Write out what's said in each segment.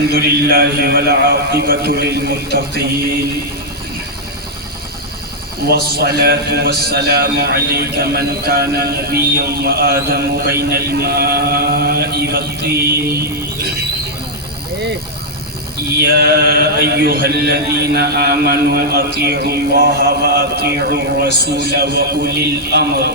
الحمد لله والعاقبة للمتقين والصلاة والسلام عليك من كان نبيا وآدم بين الماء والطين يا أيها الذين آمنوا أطيعوا الله وأطيعوا الرسول وأولي الأمر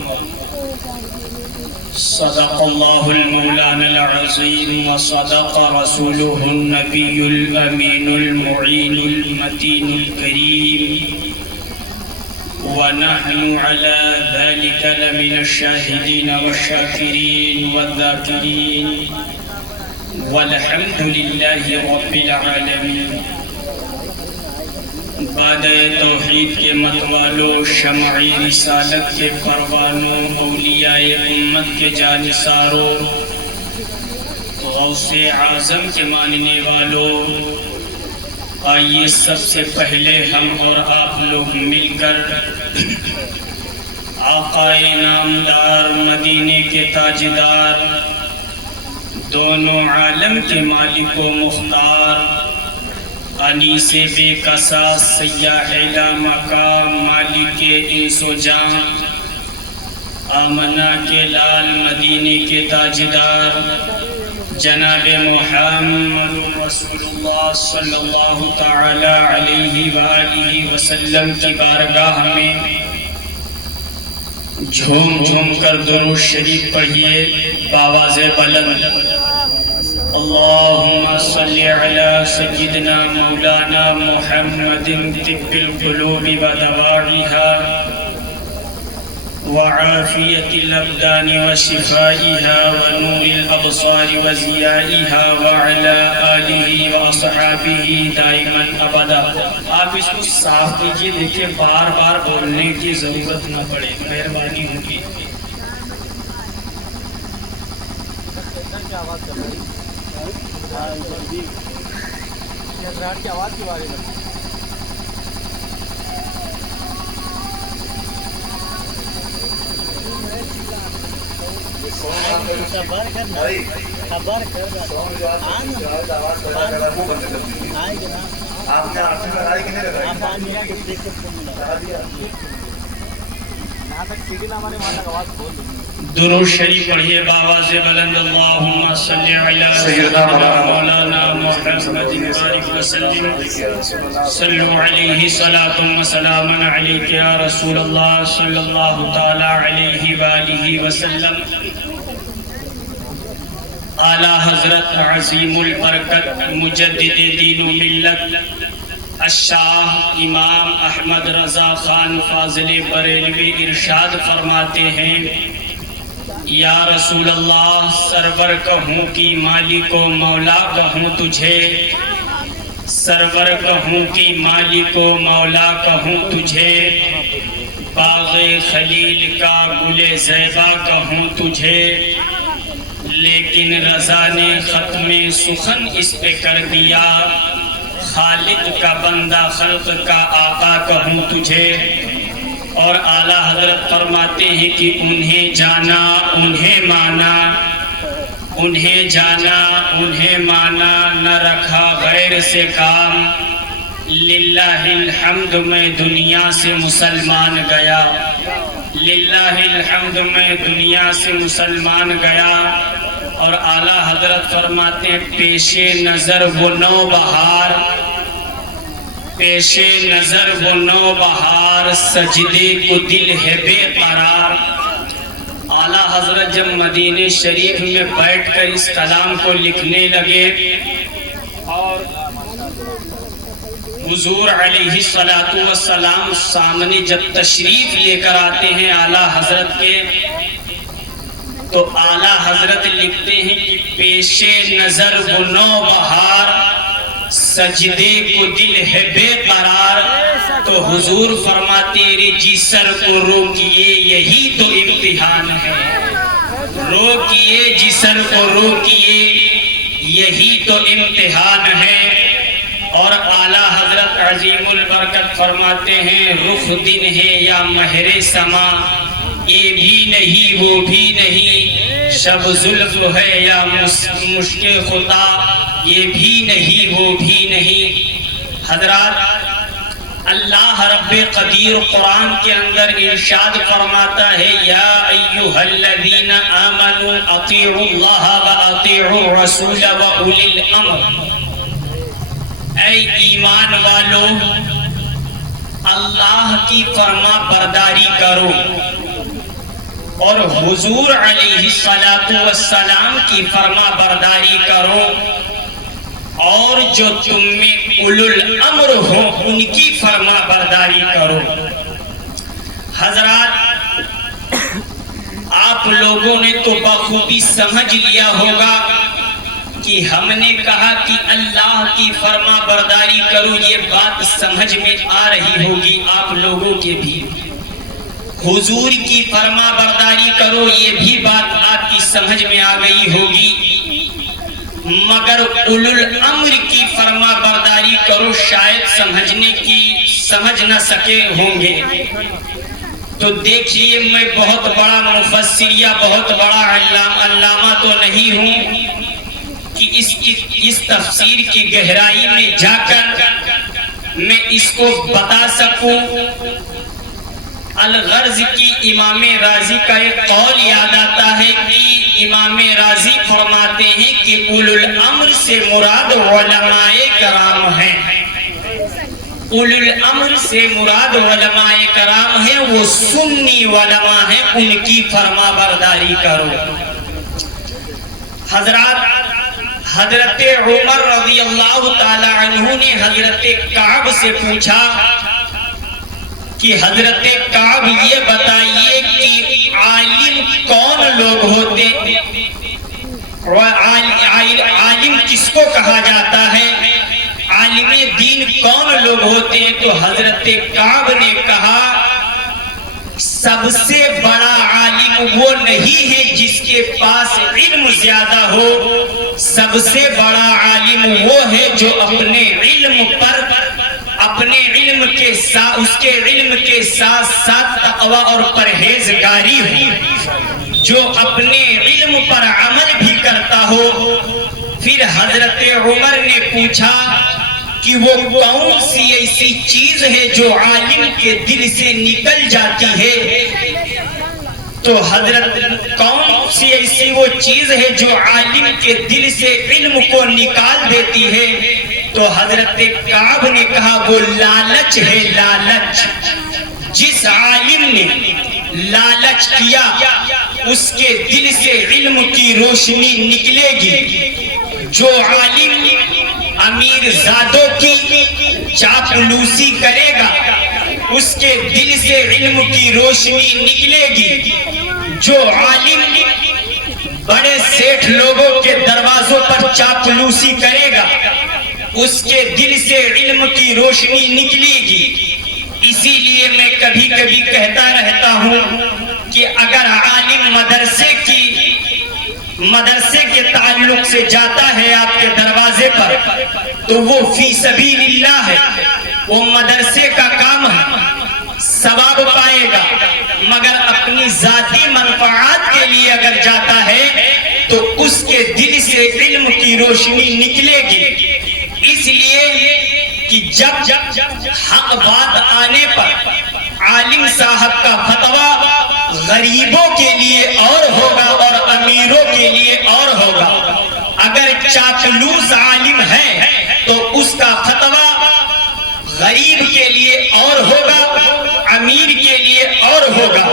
صدق الله المولانا العظيم وصدق رسوله النبي الأمين المعين المتين الكريم ونحن على ذلك لمن الشاهدين والشاكرين والذاكرين والحمد لله رب العالمين. بعد توحید کے متوالوں، شمعِ رسالت کے پروانوں، اولیاء امت کے جانثاروں، غوث اعظم کے ماننے والوں، آئیے سب سے پہلے ہم اور آپ لوگ مل کر آقائے نامدار، مدینے کے تاجدار، دونوں عالم کے مالک و مختار، انیس بے کسا سیاح لا مقام، مالک انس و جان، آمنہ کے لال، مدینے کے تاجدار، جناب محمد رسول اللہ صلی اللہ تعالی علیہ وآلہ وسلم کی بارگاہ میں جھوم جھوم کر درود شریف پڑھیے بآواز بلند. اللهم صل على سيدنا مولانا محمد طب القلوب ودواعيها وعافية الأبدان وشفائها ونور الأبصار وزيائها وعلى آله وأصحابه دائما أبدا. آپ اس کو صاف کیجئے، دیکھیں بار بار بولنے کی ضرورت نہ پڑے، مہربانی ہوگی. کی آواز کے بارے میں درود شریف پڑھیے بآواز بلند. اللہم صلی علی سیدنا مولانا محمد بارک وسلم صلو علیہ صلاة و سلاما علیک یا رسول اللہ صلی اللہ تعالی علیہ وآلہ وسلم. اعلیٰ حضرت عظیم البرکت مجدد دین و ملت الشاہ امام احمد رضا خان فاضل بریلوی ارشاد فرماتے ہیں، یا رسول اللہ سرور کہوں کی مالک و مولا کہوں تجھے، سرور کہوں کی مالک و مولا کہوں تجھے، باغ خلیل کا گل زیبا کہوں تجھے، لیکن رضا نے ختم سخن اس پہ کر دیا، خالق کا بندہ خلق کا آقا کہوں تجھے. اور اعلیٰ حضرت فرماتے ہیں کہ انہیں جانا انہیں مانا، انہیں جانا انہیں مانا، نہ رکھا غیر سے کام، للہ الحمد میں دنیا سے مسلمان گیا، للہ الحمد میں دنیا سے مسلمان گیا. اور اعلیٰ حضرت فرماتے ہیں پیش نظر وہ نو بہار، پیش نظر وہ نو بہار، سجدے کو دل ہے بے قرار. اعلیٰ حضرت جب مدینہ شریف میں بیٹھ کر اس کلام کو لکھنے لگے اور حضور علیہ السلام سامنے جب تشریف لے کر آتے ہیں اعلیٰ حضرت کے، تو اعلیٰ حضرت لکھتے ہیں کہ پیش نظر وہ نو بہار، سجدے کو دل ہے بے قرار. تو حضور فرماتے رے جسر کو روکیے یہی تو امتحان ہے، روکیے جسر کو روکیے یہی تو امتحان ہے. اور اعلیٰ حضرت عظیم البرکت فرماتے ہیں رخ دن ہے یا مہر سما، یہ بھی نہیں وہ بھی نہیں، شب زلف ہے یا مشک خطا، یہ بھی نہیں وہ بھی نہیں۔ حضرات، اللہ رب قدیر قرآن کے اندر ارشاد فرماتا ہے، یا ایھا الذین آمنوا اطیعوا اللہ واطیعوا الرسول واولی الامر۔ اے ایمان والو، اللہ کی فرما برداری کرو اور حضور علیہ الصلاۃ والسلام کی فرما برداری کرو، اور جو تم میں اولو الامر ہو ان کی فرما برداری کرو۔ حضرات، آپ لوگوں نے تو بخوبی سمجھ لیا ہوگا کہ ہم نے کہا کہ اللہ کی فرما برداری کرو، یہ بات سمجھ میں آ رہی ہوگی آپ لوگوں کے بھی۔ حضور کی فرما برداری کرو، یہ بھی بات آپ کی سمجھ میں آ گئی ہوگی، مگر اولو الامر کی فرما برداری کرو شاید سمجھ نہ سکے ہوں گے۔ تو دیکھیے، میں بہت بڑا مفسر یا بہت بڑا علامہ تو نہیں ہوں کہ اس تفسیر کی گہرائی میں جا کر میں اس کو بتا سکوں۔ الغرض کی امام راضی کا ایک قول یاد آتا ہے کہ امام راضی فرماتے ہیں کہ اولو الامر سے مراد علماء کرام ہیں۔ اولو الامر سے مراد علماء کرام ہیں، وہ سنی علماء ہیں، ان کی فرما برداری کرو۔ حضرات، حضرت عمر رضی اللہ تعالی عنہ نے حضرت کعب سے پوچھا کہ حضرت کعب یہ بتائیے کہ عالم کون لوگ ہوتے، عالم کس کو کہا جاتا ہے، عالم دین کون لوگ ہوتے ہیں؟ تو حضرت کعب نے کہا، سب سے بڑا عالم وہ نہیں ہے جس کے پاس علم زیادہ ہو، سب سے بڑا عالم وہ ہے جو اپنے علم پر اپنے علم کے ساتھ اس کے علم کے ساتھ ساتھ تقوی اور پرہیزگاری ہو، جو اپنے علم پر عمل بھی کرتا ہو۔ پھر حضرت عمر نے پوچھا کہ وہ کون سی ایسی چیز ہے جو عالم کے دل سے نکل جاتی ہے؟ تو حضرت کون سی ایسی وہ چیز ہے جو عالم کے دل سے علم کو نکال دیتی ہے؟ تو حضرت کعب نے کہا، وہ لالچ ہے، لالچ۔ جس عالم نے لالچ کیا اس کے دل سے علم کی روشنی نکلے گی۔ جو عالم امیر زادوں کی چاپلوسی کرے گا اس کے دل سے علم کی روشنی نکلے گی۔ جو عالم بڑے سیٹھ لوگوں کے دروازوں پر چاپلوسی کرے گا اس کے دل سے علم کی روشنی نکلے گی۔ اسی لیے میں کبھی کبھی کہتا رہتا ہوں کہ اگر عالم مدرسے کے تعلق سے جاتا ہے آپ کے دروازے پر تو وہ فی سبیل اللہ ہے، وہ مدرسے کا کام ہے، ثواب پائے گا، مگر اپنی ذاتی منفعات کے لیے اگر جاتا ہے تو اس کے دل سے علم کی روشنی نکلے گی۔ اس لیے کہ جب حق بات آنے پر عالم صاحب کا فتویٰ غریبوں کے لیے اور ہوگا اور امیروں کے لیے اور ہوگا۔ اگر چاپلوس عالم ہے تو اس کا فتویٰ غریب کے لیے اور ہوگا، امیر کے لیے اور ہوگا۔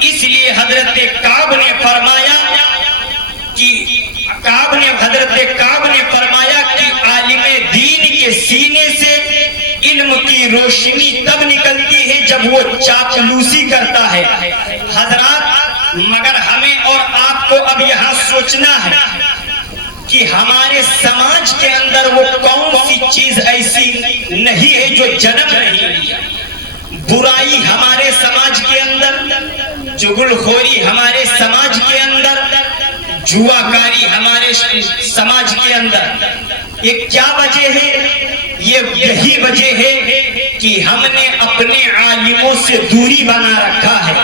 اس لیے حضرت کعب نے فرمایا کہ عالم دین کے سینے سے علم کی روشنی تب نکلتی ہے جب وہ چاپلوسی کرتا ہے۔ حضرات، مگر ہمیں اور آپ کو اب یہاں سوچنا ہے کہ ہمارے سماج کے اندر وہ کون سی چیز ایسی نہیں ہے جو جنم نہیں لیا۔ برائی ہمارے سماج کے اندر، چغل خوری ہمارے سماج کے اندر، جواکاری ہمارے سماج کے اندر، یہ کیا وجہ ہے؟ یہی وجہ ہے کہ ہم نے اپنے عالموں سے دوری بنا رکھا ہے،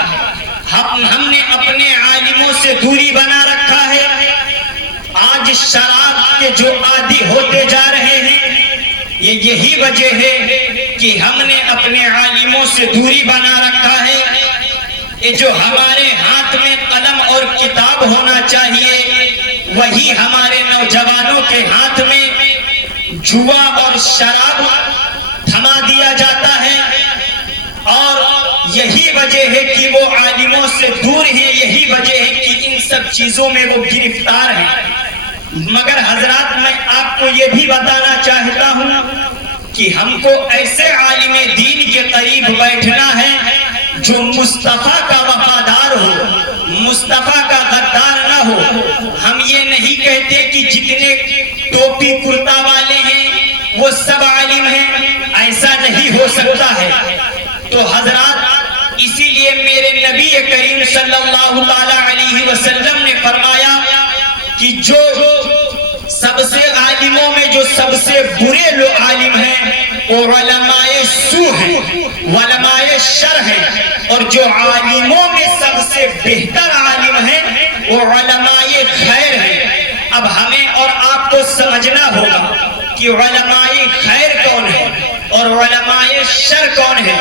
ہم نے اپنے عالموں سے دوری بنا رکھا ہے. آج شراب کے جو عادی ہوتے جا رہے ہیں یہی وجہ ہے کہ ہم نے اپنے عالموں سے دوری بنا رکھا ہے. یہ جو ہمارے ہاتھ میں قلم اور کتاب ہونا چاہیے وہی ہمارے نوجوانوں کے ہاتھ میں جوا اور شراب تھما دیا جاتا ہے. اور یہی وجہ ہے کہ وہ عالموں سے دور ہیں, یہی وجہ ہے کہ ان سب چیزوں میں وہ گرفتار ہیں. مگر حضرات میں آپ کو یہ بھی بتانا چاہتا ہوں کہ ہم کو ایسے عالم دین کے قریب بیٹھنا ہے جو مصطفیٰ کا وفادار ہو, مصطفیٰ کا غدار نہ ہو. ہم یہ نہیں کہتے کہ جتنے ٹوپی کرتا والے ہیں وہ سب عالم ہیں, ایسا نہیں ہو سکتا ہے. تو حضرات اسی لیے میرے نبی کریم صلی اللہ تعالی علیہ وسلم نے فرمایا کہ جو سب سے عالموں میں جو سب سے برے لوگ عالم ہیں وہ علماء سو ہیں, علماء شر ہیں, اور جو عالموں میں سب سے بہتر عالم ہیں وہ علماء خیر ہیں. اب ہمیں اور آپ کو سمجھنا ہوگا کہ علماء خیر کون ہے اور علماء شر کون ہے,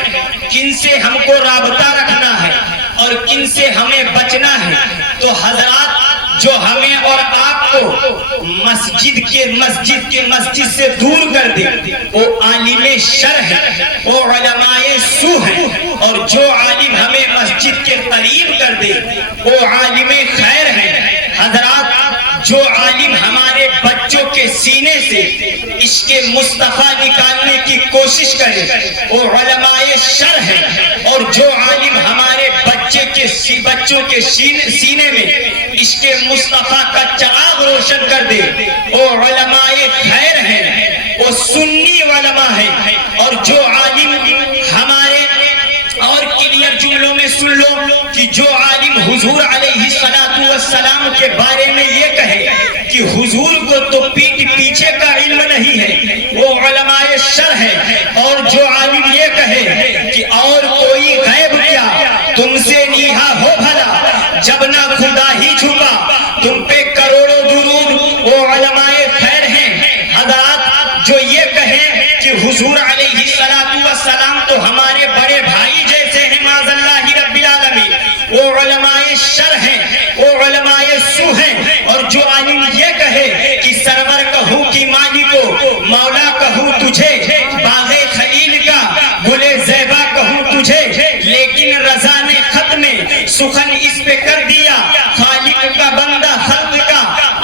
کن سے ہم کو رابطہ رکھنا ہے اور کن سے ہمیں بچنا ہے. تو حضرات جو ہمیں اور آپ کو مسجد سے دور کر دے وہ عالم شر ہے, وہ علماء سو ہیں, اور جو عالم ہمیں مسجد کے قریب کر دے وہ عالم خیر ہے. حضرات جو عالم ہمارے بچوں کے سینے سے عشق مصطفیٰ نکالنے کی کوشش کرے وہ علماء شر ہے, اور جو عالم ہمارے بچوں کے سینے میں عشق مصطفیٰ کا چراغ روشن کر دے وہ علماء خیر ہیں, وہ سنی علماء ہیں. اور جو عالم ہمارے اور کلیئر جملوں میں سن لو کہ جو عالم حضور علیہ السلام کے بارے میں یہ کہے کہ حضور کو تو پیٹ پیچھے کا علم نہیں ہے وہ علماء شر ہے. اور جو عالم یہ کہے کہ اور کوئی غیب کیا تم سے نیہا ہو بھلا جب نہ خدا ہی چھپا تم پہ کروڑوں درود وہ علماء خیر ہیں. حضرات جو یہ کہیں کہ حضور علیہ السلام تو ہمارے بڑے بھائی جیسے ہیں معاذ اللہ رب العالمین وہ علماء شر ہیں, وہ علماء سو ہیں. اور جو عالم یہ کہے کہ سرور کہوں کہ مالکو مولا کہوں تجھے, باغ خلیل کا گلے زیبا کہوں تجھے, لیکن رضا نے خط میں سخن اس پہ کر دیا خالق کا بندہ خلق کا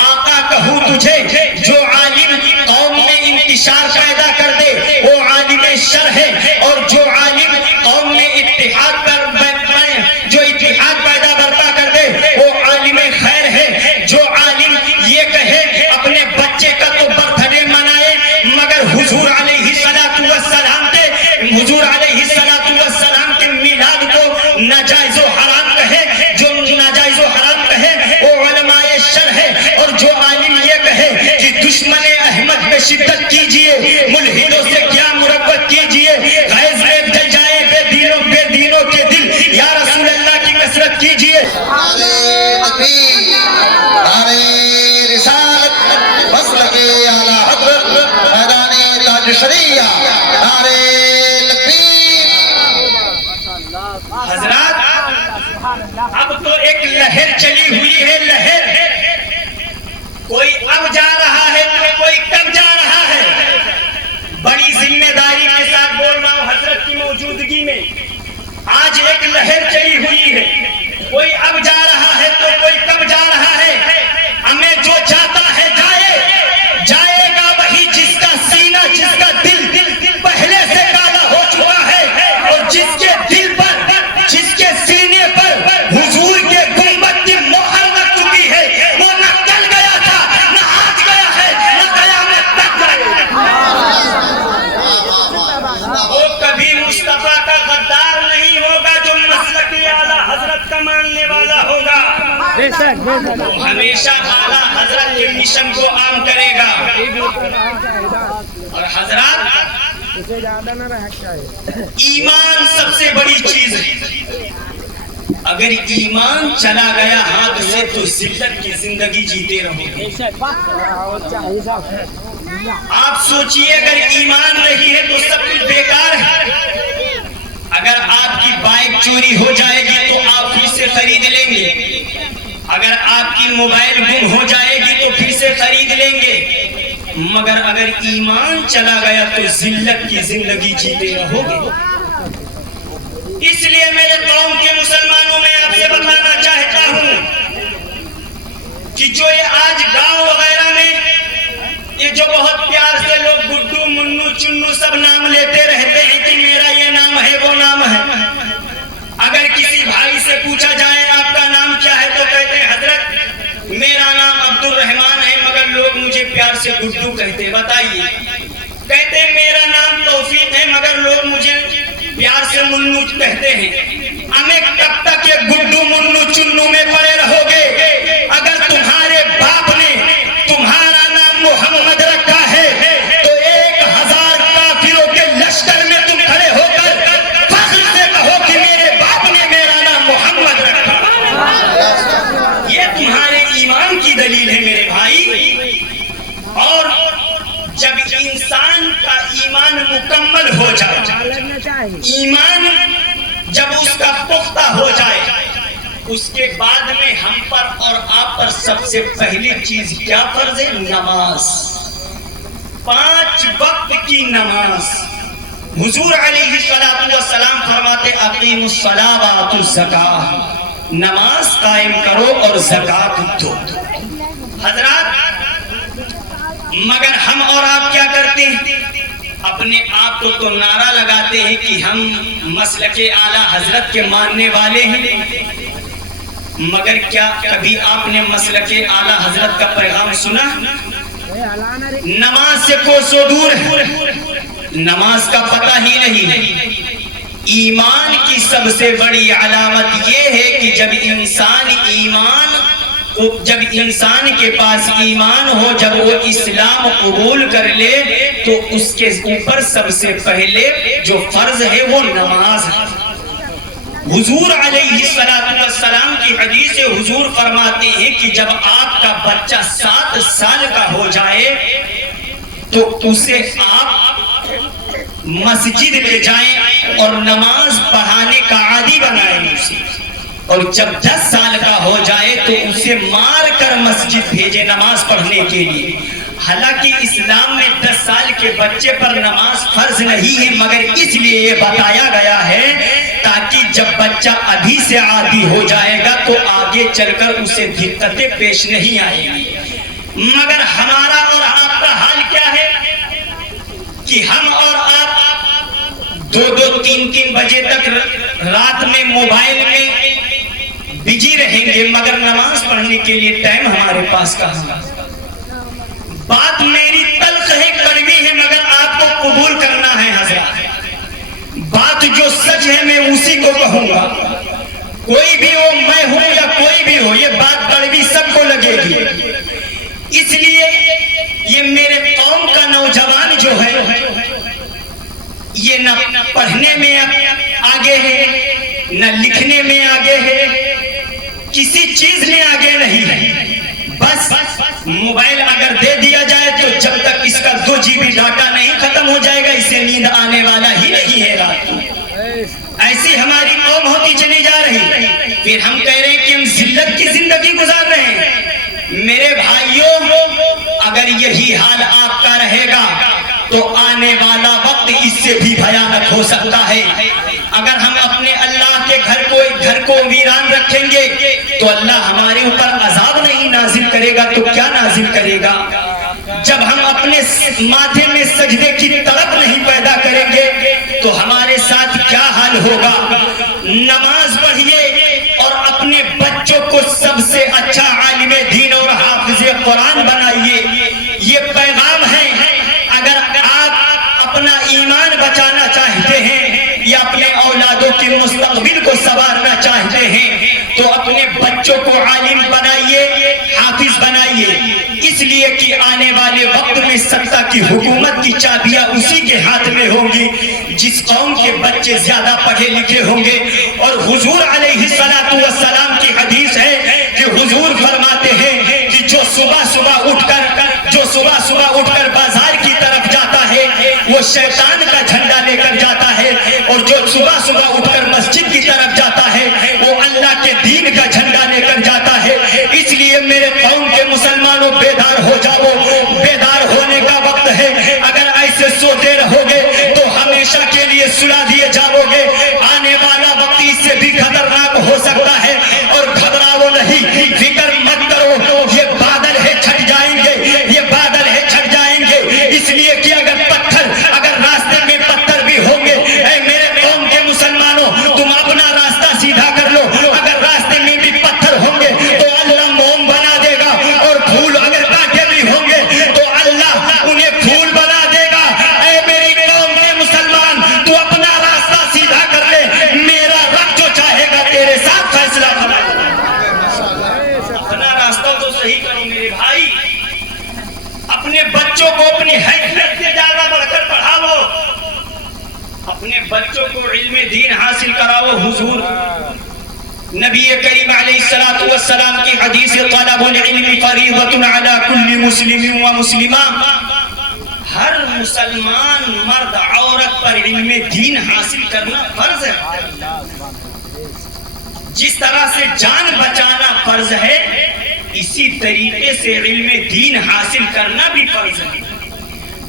آقا کہوں تجھے. جو عالم قوم میں انتشار پیدا کر دے وہ عالم شر ہے, اور جو عالم قوم میں اتحاد پیدا برپا کر دے وہ عالم خیر ہے. جو عالم یہ کہے اپنے بچے کا تو برتھ ڈے منائے مگر حضور علیہ السلام کے میلاد کو ناجائز و حرام کہے, جو ناجائز و حرام کہے وہ علماء شر ہے. اور جو عالم یہ کہے کہ دشمن احمد پہ شدت کیجئے, ملحدوں سے کیا مربت کیجئے, غیظ میں جل جائے بے دینوں کے دل, یا رسول اللہ کی کثرت کیجئے. رسالت مسلک اعلی حضرت میدان تاج شریعہ نعرہ تکبیر. حضرات اب تو ایک لہر چلی ہوئی ہے, لہر کوئی اب جا رہا ہے تو کوئی کب جا رہا ہے. بڑی ذمہ داری کے ساتھ بول رہا ہوں حضرت کی موجودگی میں, آج ایک لہر چلی ہوئی ہے, کوئی اب جا رہا ہے تو کوئی کب جا رہا ہے. ہمیں جو چاہتا ہے جائے گا وہی جس کا سینہ جس کا دل پہلے سے کالا ہو چکا ہے, اور جس کے دل پر جس کے سینے پر حضور کے گنبد کی مہر لگ چکی ہے وہ نہ کل گیا تھا نہ آج گیا ہے نہ قیامت تک جائے گا. وہ کبھی مصطفیٰ کا غدار نہیں ہوگا جو مسلک اعلی حضرت کا ماننے والا ہوگا, وہ ہمیشہ اعلی حضرت کے مشن کو عام کرے گا. اور حضرات ایمان سب سے بڑی چیز ہے, اگر ایمان چلا گیا ہاتھ سے تو ذلت کی زندگی جیتے رہو گے. آپ سوچئے اگر ایمان نہیں ہے تو سب کچھ بیکار ہے. اگر آپ کی بائک چوری ہو جائے گی تو آپ پھر سے خرید لیں گے. اگر آپ کی موبائل گم ہو جائے گی تو پھر سے خرید لیں گے. مگر اگر ایمان چلا گیا تو ذلت کی زندگی جیتے رہو گے. اس لیے میرے قوم کے مسلمانوں میں آپ سے بتانا چاہتا ہوں کہ جو یہ آج گاؤں وغیرہ میں یہ جو بہت پیار سے لوگ گڈو منو چنو سب نام لیتے رہتے ہیں کہ میرا یہ نام ہے وہ نام ہے. اگر کسی بھائی سے پوچھا جائے آپ کا نام کیا ہے تو کہتے ہیں حضرت میرا نام عبد الرحمان ہے مگر لوگ مجھے پیار سے گڈو کہتے. بتائیے. کہتے ہیں میرا نام توفیق ہے مگر لوگ مجھے پیار سے منو کہتے ہیں. ہمیں کب تک یہ گڈو منو چنو میں پڑے رہو گے؟ اگر تمہارے باپ نے تمہارا نام محمد رکھا ہے تو 1000 کافروں کے لشکر میں تم کھڑے ہو کر فخر سے کہو کہ میرے باپ نے میرا نام محمد رکھا. یہ تمہارے ایمان کی دلیل ہے میرے بھائی. اور جب انسان کا ایمان مکمل ہو جائے، ایمان جب اس کا پختہ ہو جائے، اس کے بعد میں ہم پر اور آپ پر سب سے پہلی چیز کیا فرض ہے؟ نماز. 5 وقت کی نماز. حضور علیہ السلام فرماتے اقیموا الصلاۃ وآتوا الزکاۃ. نماز قائم کرو اور زکات دو. حضرات مگر ہم اور آپ کیا کرتے ہیں؟ اپنے آپ کو تو نعرہ لگاتے ہیں کہ ہم مسلک اعلیٰ حضرت کے ماننے والے ہیں، مگر کیا کبھی آپ نے مسلک اعلیٰ حضرت کا پیغام سنا؟ نماز سے کوسوں دور ہے، نماز کا پتہ ہی نہیں ہے. ایمان کی سب سے بڑی علامت یہ ہے کہ جب انسان کے پاس ایمان ہو، جب وہ اسلام قبول کر لے تو اس کے اوپر سب سے پہلے جو فرض ہے وہ نماز ہے. حضور علیہ السلام کی حدیث سے حضور فرماتے ہیں کہ جب آپ کا بچہ 7 سال کا ہو جائے تو اسے آپ مسجد لے جائیں اور نماز پڑھانے کا عادی بنائیں اسے. اور جب 10 سال کا ہو جائے تو اسے مار کر مسجد بھیجے نماز پڑھنے کے لیے. حالانکہ اسلام میں 10 سال کے بچے پر نماز فرض نہیں ہے، مگر اس لیے یہ بتایا گیا ہے تاکہ جب بچہ ابھی سے عادی ہو جائے گا تو آگے چل کر اسے دقتیں پیش نہیں آئیں گی. مگر ہمارا اور آپ کا حال کیا ہے کہ ہم اور آپ 2-2 3-3 بجے تک رات میں موبائل میں بجی رہیں گے مگر نماز پڑھنے کے لیے ٹائم ہمارے پاس کہاں. بات میری تلخ ہے، کڑوی ہے، مگر آپ کو قبول کرنا ہے حضرات. بات جو سچ ہے میں اسی کو کہوں گا. کوئی بھی ہو، میں ہوں یا کوئی بھی ہو، یہ بات کڑوی سب کو لگے گی. اس لیے یہ میرے قوم کا نوجوان جو ہے یہ نہ پڑھنے میں آگے ہے نہ لکھنے میں آگے ہے، کسی چیز میں آگے نہیں ہے. بس موبائل اگر دے دیا جائے تو جب تک اس کا 2 GB ڈاٹا نہیں ختم ہو جائے گا اسے نیند آنے والا ہی نہیں ہے رات کو. ایسی ہماری قوم ہوتی چلی جا رہی. پھر ہم کہہ رہے ہیں کہ ہم ذلت کی زندگی گزار رہے ہیں. میرے بھائیوں اگر یہی حال آپ کا رہے گا تو آنے والا وقت اس سے بھی بھیانک ہو سکتا ہے. اگر ہم اپنے اللہ کے گھر کو ویران رکھیں گے تو اللہ ہمارے اوپر عذاب نہیں نازل کرے گا تو کیا نازل کرے گا؟ جب ہم اپنے ماتھے میں سجدے کی طلب نہیں پیدا کریں گے تو ہمارے ساتھ کیا حال ہوگا؟ نماز پڑھیے اور اپنے بچوں کو سب سے اچھا عالم دین اور حافظ قرآن بنائیے. یہ پیغام ہے. اگر آپ اپنا ایمان بچانا چاہتے ہیں یا اپنے اولادوں کے مستقبل کو سنوارنا چاہتے ہیں تو اپنے بچوں کو عالم بنائیے، حافظ بنائیے. اس اس لیے کہ آنے والے وقت میں سطح کی حکومت کی چابیاں اسی کے ہاتھ میں ہوں گی جس قوم کے بچے زیادہ پڑھے لکھے ہوں گے. اور حضور علیہ السلام کی حدیث ہے کہ حضور فرماتے ہیں کہ جو صبح صبح اٹھ کر بازار کی طرف جاتا ہے وہ شیطان کا جھنڈا لے کر جاتا ہے، اور جو صبح اٹھ کر مسجد کی طرف جاتا ہے وہ اللہ کے دین کا جھنڈا لے کر جاتا ہے. اس لیے میرے قوم کے مسلمانوں بیدار ہو جاؤ، بیدار ہونے کا وقت ہے. اگر ایسے سوتے رہو گے تو ہمیشہ کے لیے سلا دیے جاؤ گے. آنے والا وقت اس سے بھی خطرناک ہو سکتا ہے، اور گھبراؤ نہیں، فکر مت کرو. یہ بادل ہے چھٹ جائیں گے، یہ بادل ہے چھٹ جائیں گے. اس لیے کہ اگر راستے میں پتھر بھی ہوں گے، اے میرے قوم کے مسلمانوں تم اپنا راستہ سیدھا کر لو. اگر راستے میں بھی پتھر ہوں گے تو اللہ موم بنا دے گا، اور پھول اگر کانٹے بھی ہوں گے تو اللہ انہیں پھول بنا دے گا. اے میری قوم کے مسلمان تو اپنا راستہ سیدھا کر لے، میرا رب جو چاہے گا تیرے ساتھ فیصلہ کرے گا. اپنا راستہ تو صحیح کرو میرے بھائی. اپنے بچوں کو اپنی حیثیت سے زیادہ بڑھ کر پڑھاؤ، اپنے بچوں کو علم دین حاصل کراؤ. حضور نبی کریم علیہ السلام کی حدیث طلب العلم فریضۃ علی کل مسلم و مسلمہ. ہر مسلمان مرد عورت پر علم دین حاصل کرنا فرض ہے. جس طرح سے جان بچانا فرض ہے اسی طریقے سے علم دین حاصل کرنا بھی فرض ہے.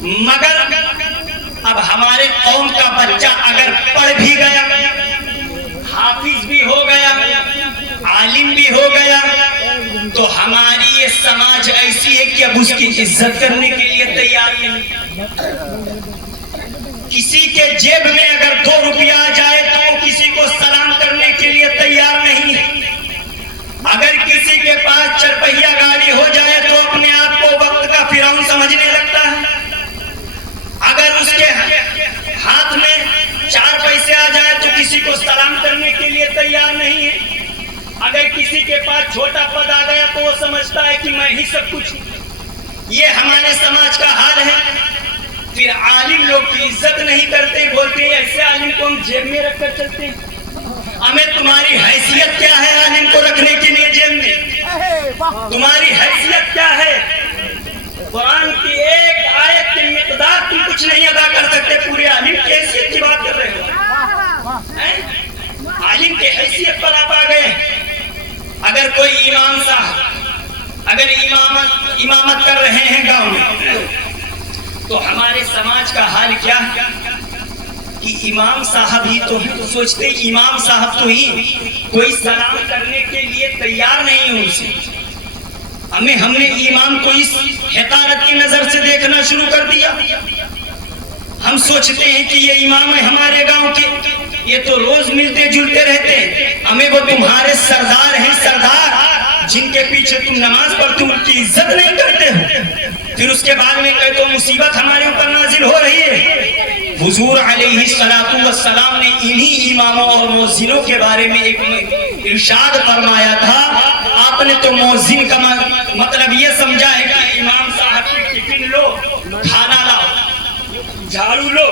مگر اب ہمارے قوم کا بچہ اگر پڑھ بھی گیا، حافظ بھی ہو گیا، عالم بھی ہو گیا، تو ہماری یہ سماج ایسی ہے کہ اب اس کی عزت کرنے کے لیے تیار نہیں. کسی کے جیب میں اگر 2 روپیہ آ جائے تو وہ کسی کو سلام کرنے کے لیے تیار نہیں. اگر کسی کے پاس 4 پہیہ گاڑی ہو جائے تو اپنے آپ کو وقت کا فرعون سمجھنے لگتا ہے. اگر اس کے ہاتھ میں 4 پیسے آ جائے تو کسی کو سلام کرنے کے لیے تیار نہیں ہے. اگر کسی کے پاس چھوٹا پد آ گیا تو وہ سمجھتا ہے کہ میں ہی سب کچھ. یہ ہمارے سماج کا حال ہے. پھر عالم لوگ کی عزت نہیں کرتے، بولتے ہیں ایسے عالم کو ہم جیب میں رکھ کر چلتے ہیں. ہمیں تمہاری حیثیت کیا ہے عالم کو رکھنے کے لیے جیب میں؟ تمہاری حیثیت کیا ہے؟ قرآن کی ایک آیت کی مقدار تم کچھ نہیں ادا کر سکتے، پورے عالم کی حیثیت کی بات کر رہے ہو. عالم کی حیثیت پر آپ آ گئے. اگر کوئی امام صاحب اگر امامت کر رہے ہیں گاؤں میں تو ہمارے سماج کا حال کیا ہے کہ امام صاحب ہی تو سوچتے امام صاحب تو ہی کوئی سلام کرنے کے لیے تیار نہیں ان سے. ہم نے امام کو اس حقارت کی نظر سے دیکھنا شروع کر دیا. ہم سوچتے ہیں کہ یہ امام ہے ہمارے گاؤں کے، یہ تو روز ملتے جلتے رہتے ہیں، ہمیں وہ تمہارے سردار ہیں، سردار جن کے پیچھے تم نماز پڑھتے ان کی عزت نہیں کرتے ہو. پھر اس کے بعد میں کہتے ہو مصیبت ہمارے اوپر نازل ہو رہی ہے. حضور علیہ السلام نے انہی اماموں اور مؤذنوں کے بارے میں ایک ارشاد فرمایا تھا. آپ نے تو مؤذن کا مطلب یہ سمجھا ہے کہ امام صاحب کی ٹفن لو، کھانا لاؤ، جھاڑو لو،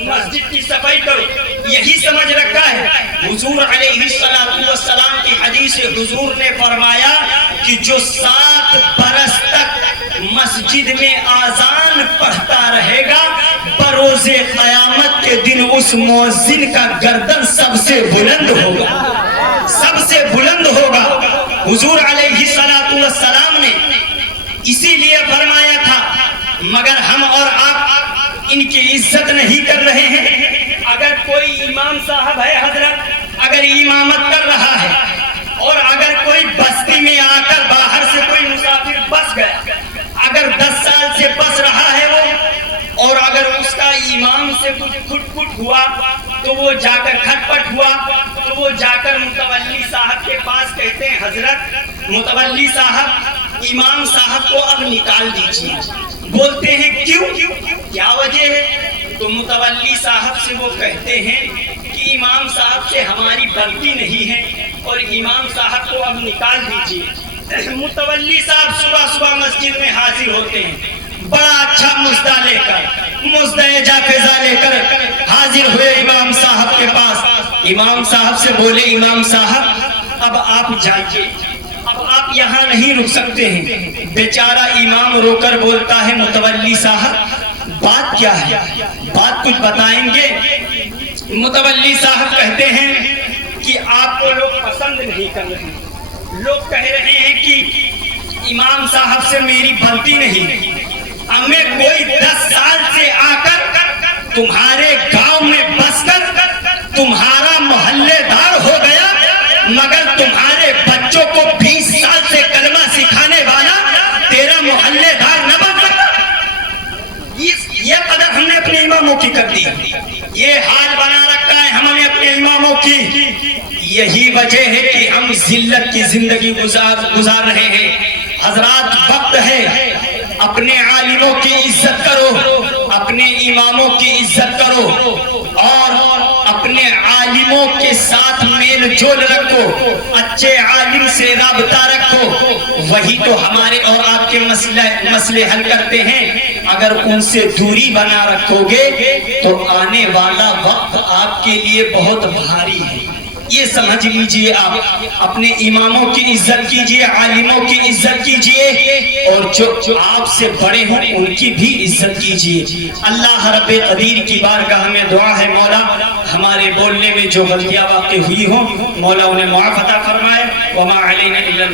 مسجد کی صفائی کرو، یہی سمجھ رکھا ہے. حضور علیہ السلام کی حدیث حضور نے فرمایا کہ جو 7 برس تک مسجد میں آذان پڑھتا رہے گا بروز قیامت کے دن اس مؤذن کا گردن سب سے بلند ہوگا، سب سے بلند ہوگا. حضور علیہ السلام نے اسی لیے فرمایا تھا. مگر ہم اور آپ ان کی عزت نہیں کر رہے ہیں. اگر کوئی امام صاحب ہے حضرت، اگر امامت کر رہا ہے اور اگر کوئی بستی میں آ کر باہر سے کوئی مسافر بس گیا، اگر 10 سال سے بس رہا ہے وہ، اور اگر اس کا امام سے کچھ کھٹ پٹ ہوا تو وہ جا کر کھٹ پٹ ہوا تو وہ جا کر متولی صاحب کے پاس کہتے ہیں حضرت متولی صاحب امام صاحب کو اب نکال دیجیے. بولتے ہیں کیوں، کیا وجہ ہے؟ تو متولی صاحب سے وہ کہتے ہیں کہ امام صاحب سے ہماری غلطی نہیں ہے اور امام صاحب کو اب نکال دیجیے. متولی صاحب صبح صبح مسجد میں حاضر ہوتے ہیں، بڑا اچھا مزدہ لے کر، مزدہ فضا لے کر حاضر ہوئے امام صاحب کے پاس۔ امام صاحب سے بولے، امام صاحب اب آپ جائیے، اب آپ یہاں نہیں رک سکتے ہیں۔ بیچارہ امام رو کر بولتا ہے، متولی صاحب بات کیا ہے، بات کچھ بتائیں گے؟ متولی صاحب کہتے ہیں کہ آپ کو لوگ پسند نہیں کر رہے ہیں، لوگ کہہ رہے ہیں کہ امام صاحب سے میری بنتی نہیں، ہمیں کوئی 10 سال سے آ کر تمہارے گاؤں میں بس کر تمہارا محلے دار ہو گیا، مگر تمہارے بچوں کو 20 سال سے کلمہ سکھانے والا تیرا محلے دار نہ بن سکتا۔ یہ قدر ہم نے اپنے اماموں کی کر دی، یہ حال بنا رکھا ہے ہم نے اپنے اماموں کی۔ یہی وجہ ہے کہ ہم ذلت کی زندگی گزار رہے ہیں۔ حضرات، وقت ہے اپنے عالموں کی عزت کرو، اپنے اماموں کی عزت کرو، اور اپنے عالموں کے ساتھ میل جول رکھو، اچھے عالم سے رابطہ رکھو، وہی تو ہمارے اور آپ کے مسئلے حل کرتے ہیں۔ اگر ان سے دوری بنا رکھو گے تو آنے والا وقت آپ کے لیے بہت بھاری ہے۔ یہ سمجھ لیجئے، آپ اپنے اماموں کی عزت کیجئے، عالموں کی عزت کیجئے، اور جو آپ سے بڑے ہوں ان کی بھی عزت کیجئے۔ اللہ رب قدیر کی بارگاہ میں دعا ہے، مولا ہمارے بولنے میں جو غلطیاں واقع ہوئی ہوں، مولا انہیں معاف عطا فرمائے۔ وما علینا الا